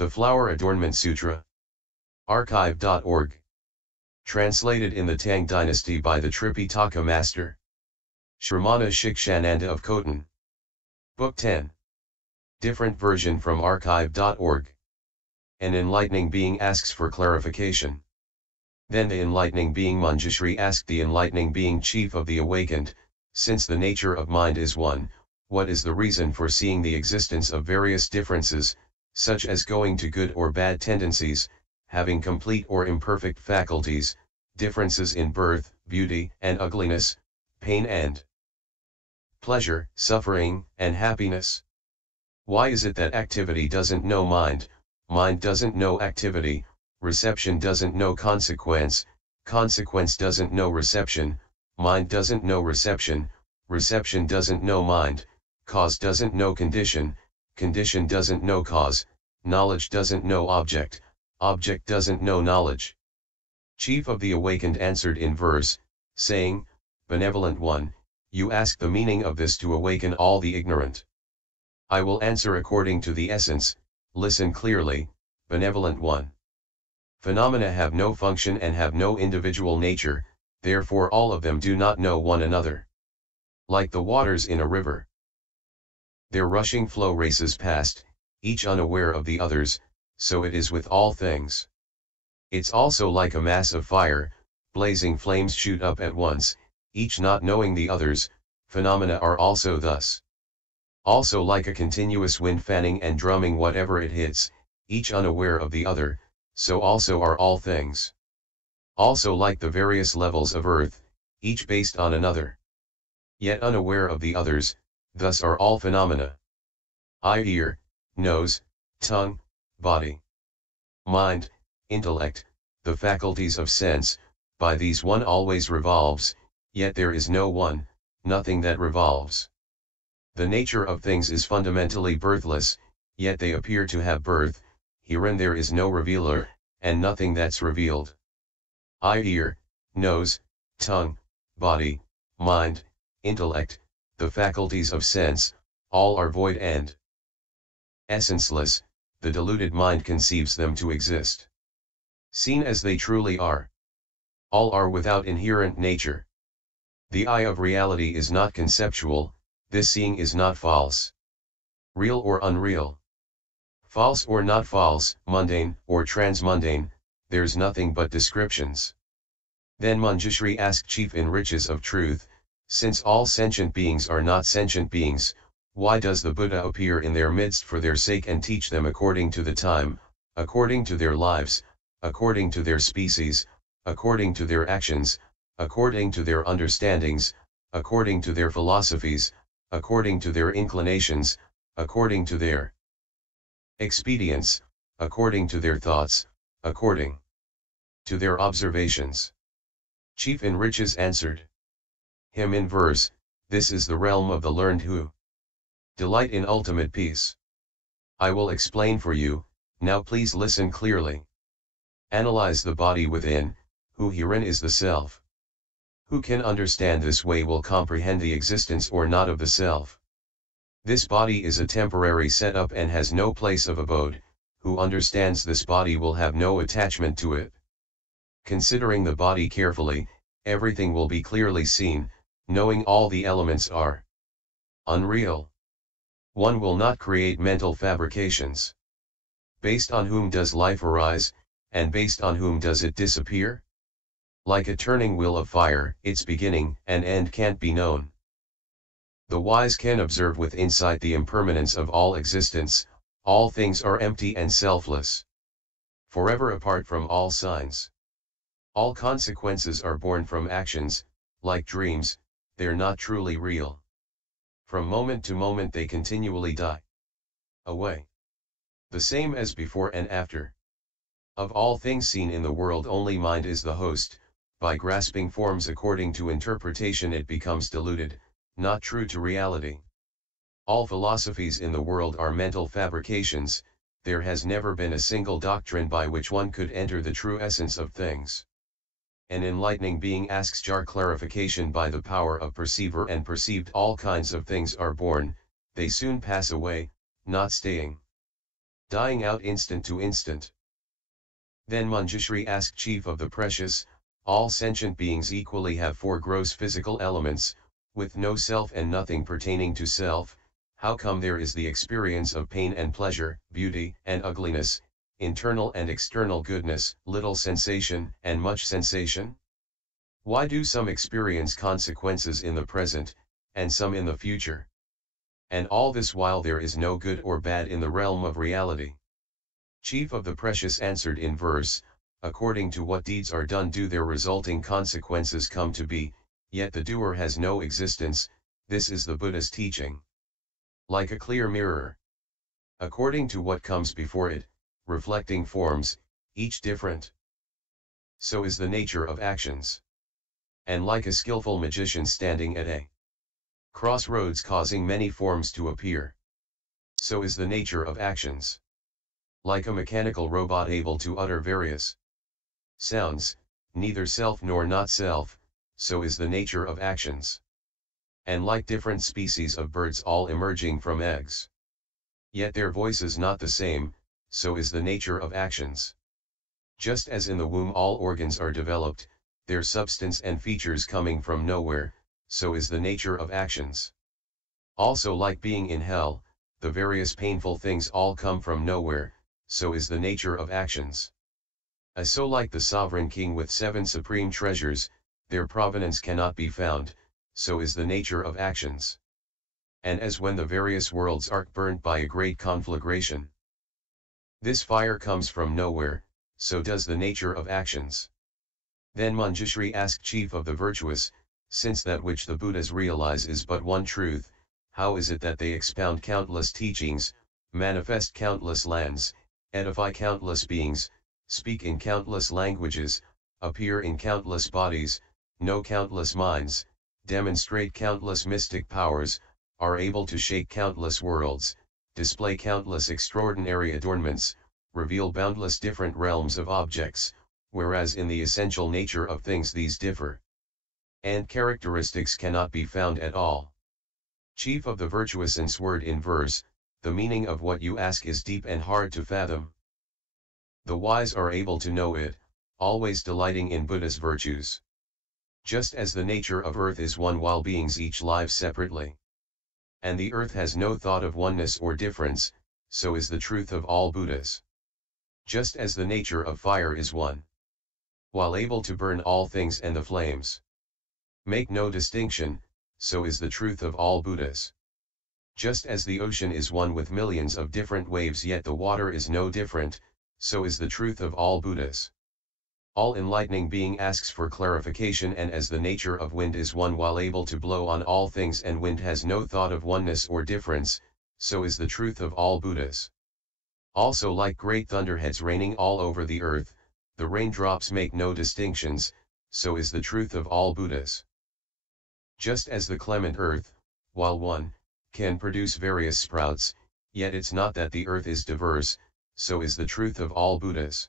The Flower Adornment Sutra. Archive.org. Translated in the Tang Dynasty by the Tripitaka Master Shramana Shikshananda of Khotan. Book 10. Different version from archive.org. An enlightening being asks for clarification. Then the enlightening being Manjushri asked the enlightening being chief of the awakened, since the nature of mind is one, what is the reason for seeing the existence of various differences, such as going to good or bad tendencies, having complete or imperfect faculties, differences in birth, beauty and ugliness, pain and pleasure, suffering and happiness? Why is it that activity doesn't know mind, mind doesn't know activity, reception doesn't know consequence, consequence doesn't know reception, mind doesn't know reception, reception doesn't know mind, cause doesn't know condition, condition doesn't know cause, knowledge doesn't know object, object doesn't know knowledge? Chief of the awakened answered in verse, saying, Benevolent One, you ask the meaning of this to awaken all the ignorant. I will answer according to the essence. Listen clearly, Benevolent One. Phenomena have no function and have no individual nature, therefore all of them do not know one another. Like the waters in a river, their rushing flow races past, each unaware of the others, so it is with all things. It's also like a mass of fire, blazing flames shoot up at once, each not knowing the others. Phenomena are also thus. Also like a continuous wind fanning and drumming whatever it hits, each unaware of the other, so also are all things. Also like the various levels of earth, each based on another, yet unaware of the others, thus are all phenomena. Eye, ear, nose, tongue, body, mind, intellect, the faculties of sense, by these one always revolves, yet there is no one, nothing that revolves. The nature of things is fundamentally birthless, yet they appear to have birth, herein there is no revealer, and nothing that's revealed. Eye, ear, nose, tongue, body, mind, intellect, the faculties of sense, all are void and essenceless, the deluded mind conceives them to exist. Seen as they truly are, all are without inherent nature. The eye of reality is not conceptual, this seeing is not false, real or unreal, false or not false, mundane or transmundane, there's nothing but descriptions. Then Manjushri asked chief in riches of truth, since all sentient beings are not sentient beings, why does the Buddha appear in their midst for their sake and teach them according to the time, according to their lives, according to their species, according to their actions, according to their understandings, according to their philosophies, according to their inclinations, according to their expedients, according to their thoughts, according to their observations? Chief in riches answered him in verse, this is the realm of the learned who delight in ultimate peace. I will explain for you, now please listen clearly. Analyze the body within, who herein is the self. Who can understand this way will comprehend the existence or not of the self. This body is a temporary setup and has no place of abode, who understands this body will have no attachment to it. Considering the body carefully, everything will be clearly seen, knowing all the elements are unreal. One will not create mental fabrications. Based on whom does life arise, and based on whom does it disappear? Like a turning wheel of fire, its beginning and end can't be known. The wise can observe with insight the impermanence of all existence, all things are empty and selfless, forever apart from all signs. All consequences are born from actions, like dreams, they're not truly real. From moment to moment they continually die away. The same as before and after. Of all things seen in the world only mind is the host, by grasping forms according to interpretation it becomes deluded, not true to reality. All philosophies in the world are mental fabrications, there has never been a single doctrine by which one could enter the true essence of things. An enlightening being asks jar clarification by the power of perceiver and perceived all kinds of things are born, they soon pass away, not staying. dying out instant to instant. Then Manjushri asked Chief of the Precious, all sentient beings equally have four gross physical elements, with no self and nothing pertaining to self, how come there is the experience of pain and pleasure, beauty and ugliness, internal and external goodness, little sensation and much sensation? Why do some experience consequences in the present, and some in the future? And all this while there is no good or bad in the realm of reality. Chief of the Precious answered in verse, according to what deeds are done do their resulting consequences come to be, yet the doer has no existence, this is the Buddha's teaching. Like a clear mirror. According to what comes before it, reflecting forms, each different. So is the nature of actions. And like a skillful magician standing at a crossroads causing many forms to appear. So is the nature of actions. Like a mechanical robot able to utter various sounds, neither self nor not self, so is the nature of actions. And like different species of birds all emerging from eggs. Yet their voice is not the same, so is the nature of actions. Just as in the womb all organs are developed, their substance and features coming from nowhere, so is the nature of actions. Also like being in hell, the various painful things all come from nowhere, so is the nature of actions. So like the sovereign king with 7 supreme treasures, their provenance cannot be found, so is the nature of actions. And as when the various worlds are burnt by a great conflagration, this fire comes from nowhere, so does the nature of actions. Then Manjushri asked Chief of the Virtuous, since that which the Buddhas realize is but one truth, how is it that they expound countless teachings, manifest countless lands, edify countless beings, speak in countless languages, appear in countless bodies, know countless minds, demonstrate countless mystic powers, are able to shake countless worlds, display countless extraordinary adornments, reveal boundless different realms of objects, whereas in the essential nature of things these differ, and characteristics cannot be found at all. Chief of the Virtuous answered in verse, the meaning of what you ask is deep and hard to fathom. The wise are able to know it, always delighting in Buddha's virtues. Just as the nature of earth is one while beings each live separately, and the earth has no thought of oneness or difference, so is the truth of all Buddhas. Just as the nature of fire is one, while able to burn all things and the flames make no distinction, so is the truth of all Buddhas. Just as the ocean is one with millions of different waves yet the water is no different, so is the truth of all Buddhas. All enlightening being asks for clarification, and as the nature of wind is one while able to blow on all things and wind has no thought of oneness or difference, so is the truth of all Buddhas. Also like great thunderheads raining all over the earth, the raindrops make no distinctions, so is the truth of all Buddhas. Just as the clement earth, while one, can produce various sprouts, yet it's not that the earth is diverse, so is the truth of all Buddhas.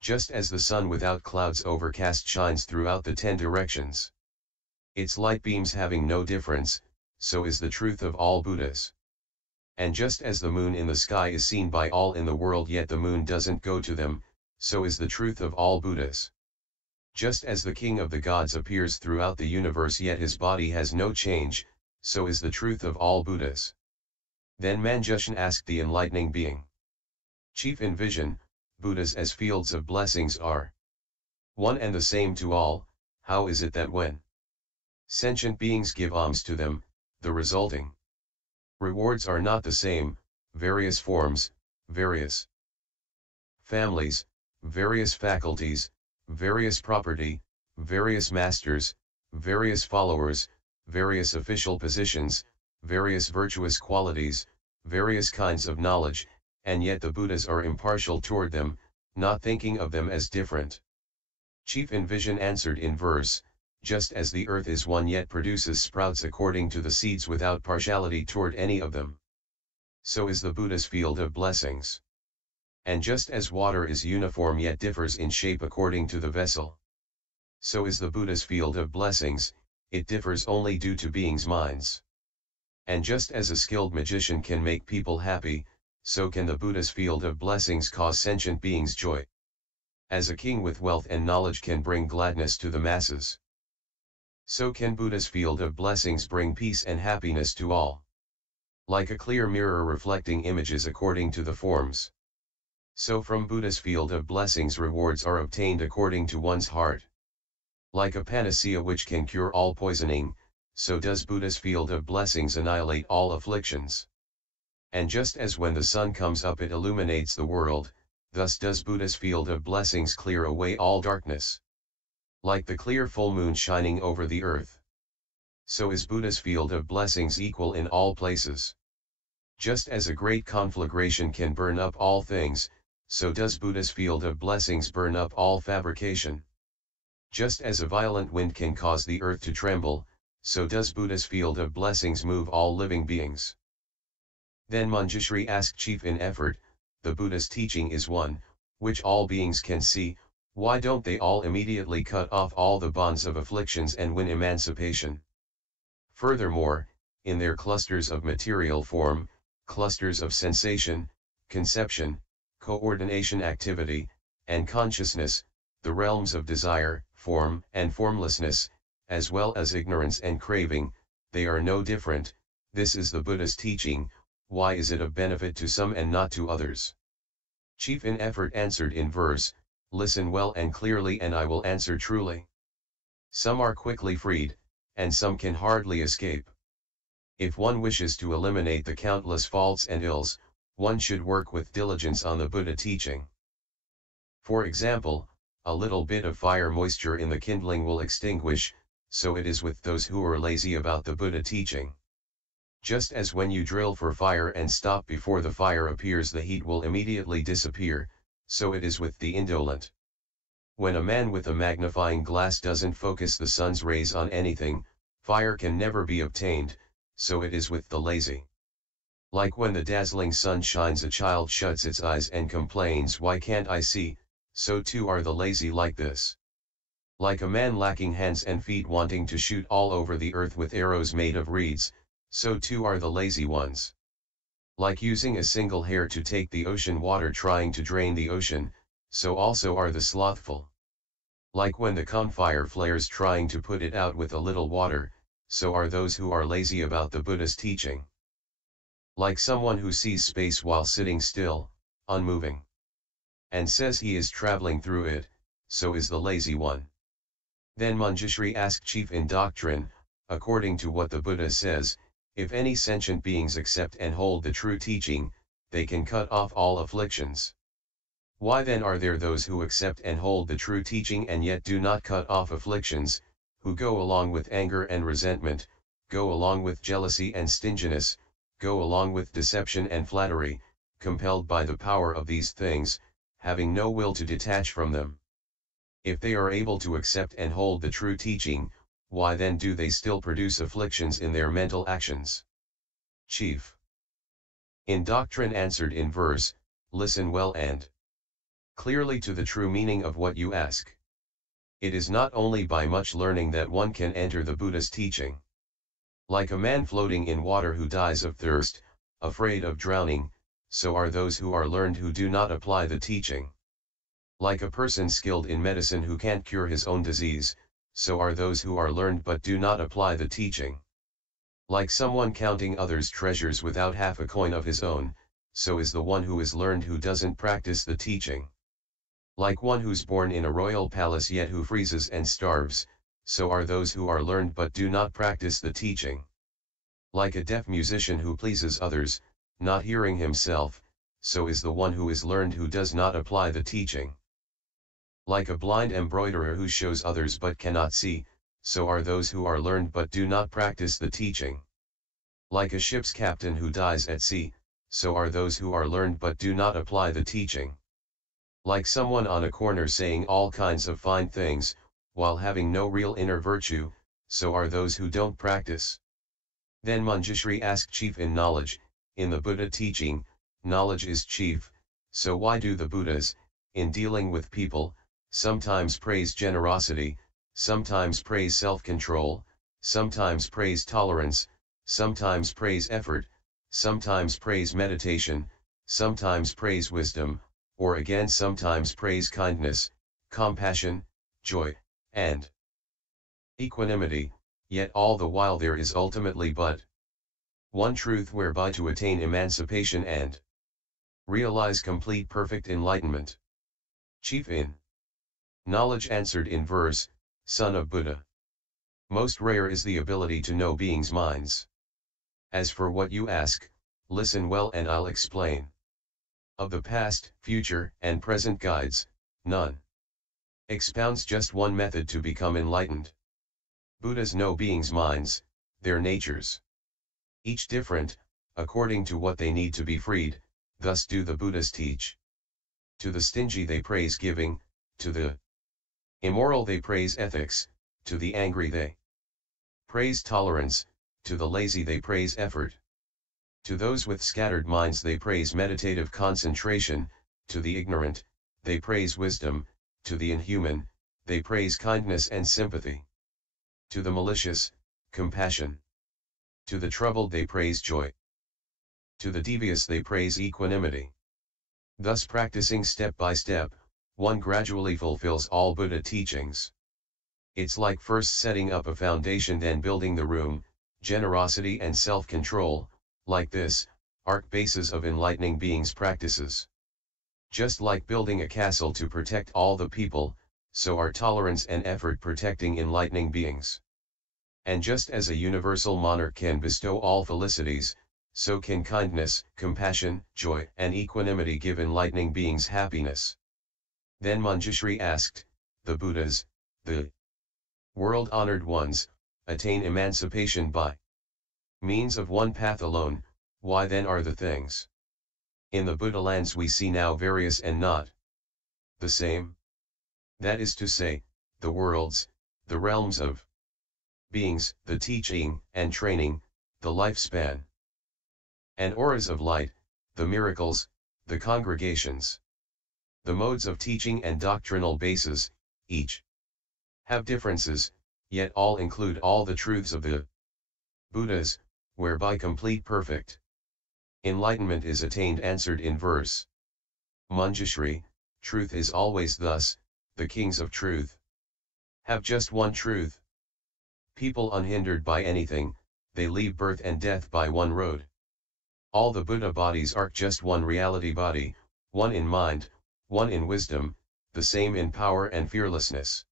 Just as the sun without clouds overcast shines throughout the 10 directions, its light beams having no difference, so is the truth of all Buddhas. And just as the moon in the sky is seen by all in the world yet the moon doesn't go to them, so is the truth of all Buddhas. Just as the king of the gods appears throughout the universe yet his body has no change, so is the truth of all Buddhas. Then Manjushri asked the enlightening being, Chief in vision, Buddhas as fields of blessings are one and the same to all, how is it that when sentient beings give alms to them, the resulting rewards are not the same, various forms, various families, various faculties, various property, various masters, various followers, various official positions, various virtuous qualities, various kinds of knowledge, and yet the Buddhas are impartial toward them, not thinking of them as different. Chief in vision answered in verse, just as the earth is one yet produces sprouts according to the seeds without partiality toward any of them, so is the Buddha's field of blessings. And just as water is uniform yet differs in shape according to the vessel, so is the Buddha's field of blessings, it differs only due to beings' minds. And just as a skilled magician can make people happy, so can the Buddha's field of blessings cause sentient beings joy. As a king with wealth and knowledge can bring gladness to the masses, so can Buddha's field of blessings bring peace and happiness to all. Like a clear mirror reflecting images according to the forms, so from Buddha's field of blessings rewards are obtained according to one's heart. Like a panacea which can cure all poisoning, so does Buddha's field of blessings annihilate all afflictions. And just as when the sun comes up it illuminates the world, thus does Buddha's field of blessings clear away all darkness. Like the clear full moon shining over the earth, so is Buddha's field of blessings equal in all places. Just as a great conflagration can burn up all things, so does Buddha's field of blessings burn up all fabrication. Just as a violent wind can cause the earth to tremble, so does Buddha's field of blessings move all living beings. Then Manjushri asked Chief in effort, the Buddha's teaching is one, which all beings can see, why don't they all immediately cut off all the bonds of afflictions and win emancipation? Furthermore, in their clusters of material form, clusters of sensation, conception, coordination activity, and consciousness, the realms of desire, form and formlessness, as well as ignorance and craving, they are no different. This is the Buddha's teaching. Why is it of benefit to some and not to others? Chief in effort answered in verse, listen well and clearly and I will answer truly. Some are quickly freed, and some can hardly escape. If one wishes to eliminate the countless faults and ills, one should work with diligence on the Buddha teaching. For example, a little bit of fire moisture in the kindling will extinguish, so it is with those who are lazy about the Buddha teaching. Just as when you drill for fire and stop before the fire appears the heat will immediately disappear, so it is with the indolent. When a man with a magnifying glass doesn't focus the sun's rays on anything, fire can never be obtained, so it is with the lazy. Like when the dazzling sun shines a child shuts its eyes and complains, why can't I see? So too are the lazy like this. Like a man lacking hands and feet wanting to shoot all over the earth with arrows made of reeds, so too are the lazy ones. Like using a single hair to take the ocean water trying to drain the ocean, so also are the slothful. Like when the campfire flares trying to put it out with a little water, so are those who are lazy about the Buddha's teaching. Like someone who sees space while sitting still, unmoving, and says he is traveling through it, so is the lazy one. Then Manjushri asked Chief in doctrine, according to what the Buddha says, if any sentient beings accept and hold the true teaching, they can cut off all afflictions. Why then are there those who accept and hold the true teaching and yet do not cut off afflictions, who go along with anger and resentment, go along with jealousy and stinginess, go along with deception and flattery, compelled by the power of these things, having no will to detach from them? If they are able to accept and hold the true teaching, why then do they still produce afflictions in their mental actions? Chief in doctrine answered in verse, listen well and clearly to the true meaning of what you ask. It is not only by much learning that one can enter the Buddha's teaching. Like a man floating in water who dies of thirst, afraid of drowning, so are those who are learned who do not apply the teaching. Like a person skilled in medicine who can't cure his own disease, so are those who are learned but do not apply the teaching. Like someone counting others' treasures without half a coin of his own, so is the one who is learned who doesn't practice the teaching. Like one who's born in a royal palace yet who freezes and starves, so are those who are learned but do not practice the teaching. Like a deaf musician who pleases others, not hearing himself, so is the one who is learned who does not apply the teaching. Like a blind embroiderer who shows others but cannot see, so are those who are learned but do not practice the teaching. Like a ship's captain who dies at sea, so are those who are learned but do not apply the teaching. Like someone on a corner saying all kinds of fine things, while having no real inner virtue, so are those who don't practice. Then Manjushri asked Chief in knowledge, in the Buddha teaching, knowledge is chief, so why do the Buddhas, in dealing with people, sometimes praise generosity, sometimes praise self-control, sometimes praise tolerance, sometimes praise effort, sometimes praise meditation, sometimes praise wisdom, or again sometimes praise kindness, compassion, joy, and equanimity, yet all the while there is ultimately but one truth whereby to attain emancipation and realize complete perfect enlightenment. Chief in knowledge answered in verse, Son of Buddha. Most rare is the ability to know beings' minds. As for what you ask, listen well and I'll explain. Of the past, future, and present guides, none expounds just one method to become enlightened. Buddhas know beings' minds, their natures. Each different, according to what they need to be freed, thus do the Buddhas teach. To the stingy they praise giving, to the immoral they praise ethics, to the angry they praise tolerance, to the lazy they praise effort. To those with scattered minds they praise meditative concentration, to the ignorant, they praise wisdom, to the inhuman, they praise kindness and sympathy. To the malicious, compassion. To the troubled they praise joy. To the devious they praise equanimity. Thus practicing step by step, one gradually fulfills all Buddha teachings. It's like first setting up a foundation then building the room, generosity and self-control, like this, arc bases of enlightening beings practices. Just like building a castle to protect all the people, so are tolerance and effort protecting enlightening beings. And just as a universal monarch can bestow all felicities, so can kindness, compassion, joy, and equanimity give enlightening beings happiness. Then Manjushri asked, the Buddhas, the world-honored ones, attain emancipation by means of one path alone, why then are the things in the Buddha lands we see now various and not the same? That is to say, the worlds, the realms of beings, the teaching and training, the lifespan and auras of light, the miracles, the congregations, the modes of teaching and doctrinal bases, each have differences, yet all include all the truths of the Buddhas, whereby complete perfect enlightenment is attained answered in verse. Manjushri, truth is always thus, the kings of truth have just one truth. People unhindered by anything, they leave birth and death by one road. All the Buddha bodies are just one reality body, one in mind, one in wisdom, the same in power and fearlessness.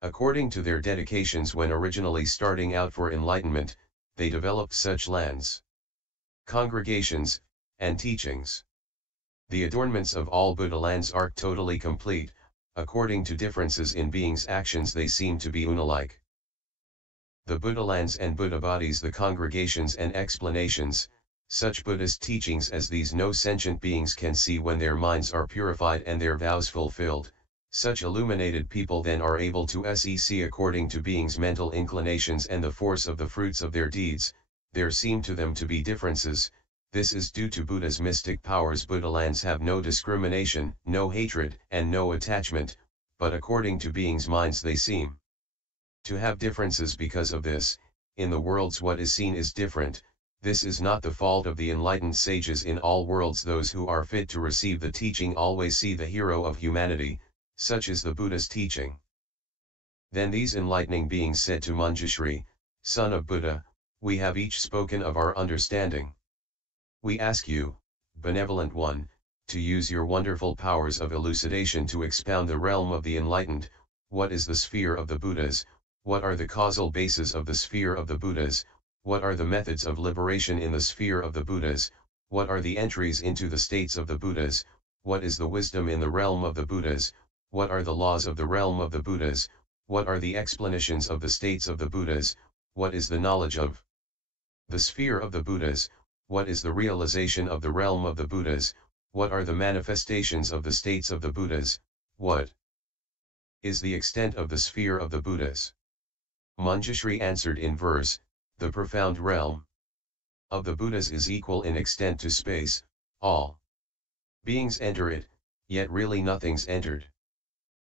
According to their dedications when originally starting out for enlightenment, they developed such lands, congregations, and teachings. The adornments of all Buddha lands are totally complete, according to differences in beings' actions they seem to be unalike. The Buddha lands and Buddha bodies, the congregations and explanations, such Buddhist teachings as these no sentient beings can see when their minds are purified and their vows fulfilled. Such illuminated people then are able to see according to beings' mental inclinations and the force of the fruits of their deeds. There seem to them to be differences. This is due to Buddha's mystic powers. Buddha lands have no discrimination, no hatred, and no attachment, but according to beings' minds they seem to have differences. Because of this, in the worlds what is seen is different. This is not the fault of the enlightened sages in all worlds. Those who are fit to receive the teaching always see the hero of humanity, such is the Buddha's teaching. Then these enlightening beings said to Manjushri, Son of Buddha, we have each spoken of our understanding. We ask you, benevolent one, to use your wonderful powers of elucidation to expound the realm of the enlightened. What is the sphere of the Buddhas? What are the causal bases of the sphere of the Buddhas? What are the methods of liberation in the sphere of the Buddhas? What are the entries into the states of the Buddhas? What is the wisdom in the realm of the Buddhas? What are the laws of the realm of the Buddhas? What are the explanations of the states of the Buddhas? What is the knowledge of the sphere of the Buddhas? What is the realization of the realm of the Buddhas? What are the manifestations of the states of the Buddhas? What is the extent of the sphere of the Buddhas? Manjushri answered in verse, the profound realm of the Buddhas is equal in extent to space. All beings enter it, yet really nothing's entered.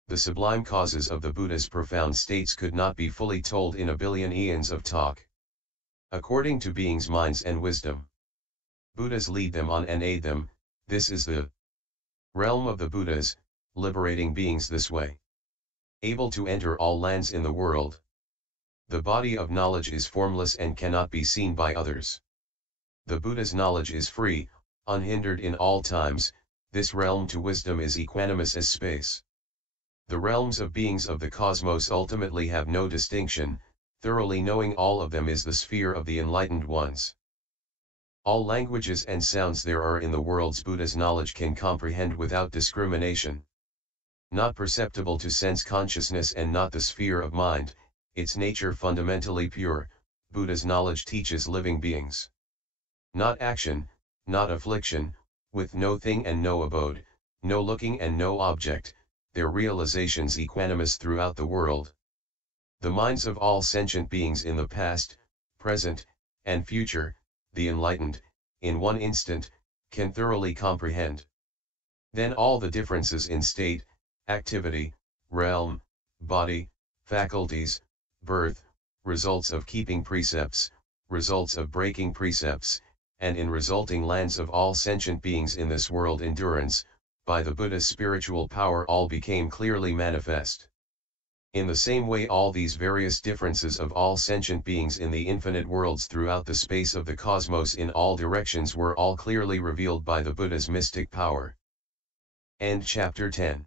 The sublime causes of the Buddha's profound states could not be fully told in a billion eons of talk. According to beings' minds and wisdom, Buddhas lead them on and aid them, This is the realm of the Buddhas, liberating beings this way. Able to enter all lands in the world. The body of knowledge is formless and cannot be seen by others. The Buddha's knowledge is free, unhindered in all times. This realm to wisdom is equanimous as space. The realms of beings of the cosmos ultimately have no distinction, thoroughly knowing all of them is the sphere of the enlightened ones. All languages and sounds there are in the world's Buddha's knowledge can comprehend without discrimination. Not perceptible to sense consciousness and not the sphere of mind, its nature fundamentally pure, Buddha's knowledge teaches living beings. Not action, not affliction, with no thing and no abode, no looking and no object, their realizations equanimous throughout the world. The minds of all sentient beings in the past, present, and future, the enlightened, in one instant, can thoroughly comprehend. Then all the differences in state, activity, realm, body, faculties, birth, results of keeping precepts, results of breaking precepts, and in resulting lands of all sentient beings in this world endurance, by the Buddha's spiritual power all became clearly manifest. In the same way all these various differences of all sentient beings in the infinite worlds throughout the space of the cosmos in all directions were all clearly revealed by the Buddha's mystic power. End chapter 10.